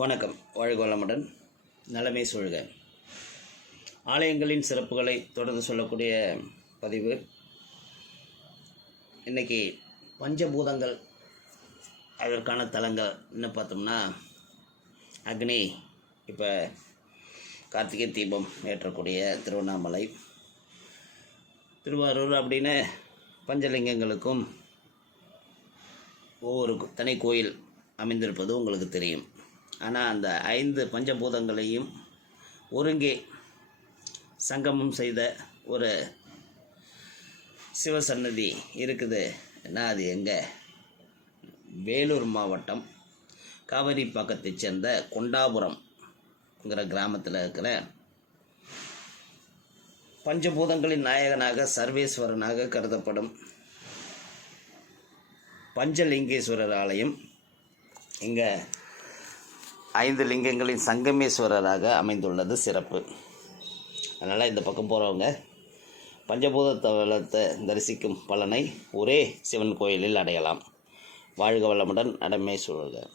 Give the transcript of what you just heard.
வணக்கம். வாழ்க வளமுடன் நலமே சூழ்க. ஆலயங்களின் சிறப்புகளை தொடர்ந்து சொல்லக்கூடிய பதிவு. இன்னைக்கு பஞ்சபூதங்கள் அதற்கான தலங்கள் என்ன பார்த்தோம்னா அக்னி இப்போ கார்த்திகை தீபம் ஏற்றக்கூடிய திருவண்ணாமலை. திருவாரூர் அப்படின்னு பஞ்சலிங்கங்களுக்கும் ஒவ்வொரு தனி கோயில் அமைந்திருப்பது உங்களுக்கு தெரியும். ஆனால் அந்த ஐந்து பஞ்சபூதங்களையும் ஒருங்கே சங்கமம் செய்த ஒரு சிவசன்னதி இருக்குது. என்ன அது எங்கே? வேலூர் மாவட்டம் காவிரி பக்கத்தைச் சேர்ந்த கொண்டாபுரம்ங்கிற கிராமத்தில் இருக்கிற பஞ்சபூதங்களின் நாயகனாக சர்வேஸ்வரனாக கருதப்படும் பஞ்சலிங்கேஸ்வரர் ஆலயம் இங்கே ஐந்து லிங்கங்களின் சங்கமேஸ்வரராக அமைந்துள்ளது சிறப்பு. அதனால் இந்த பக்கம் போகிறவங்க பஞ்சபூத தலத்தை தரிசிக்கும் பலனை ஒரே சிவன் கோயிலில் அடையலாம். வாழ்க வளமுடன் அடமே சூழல்க.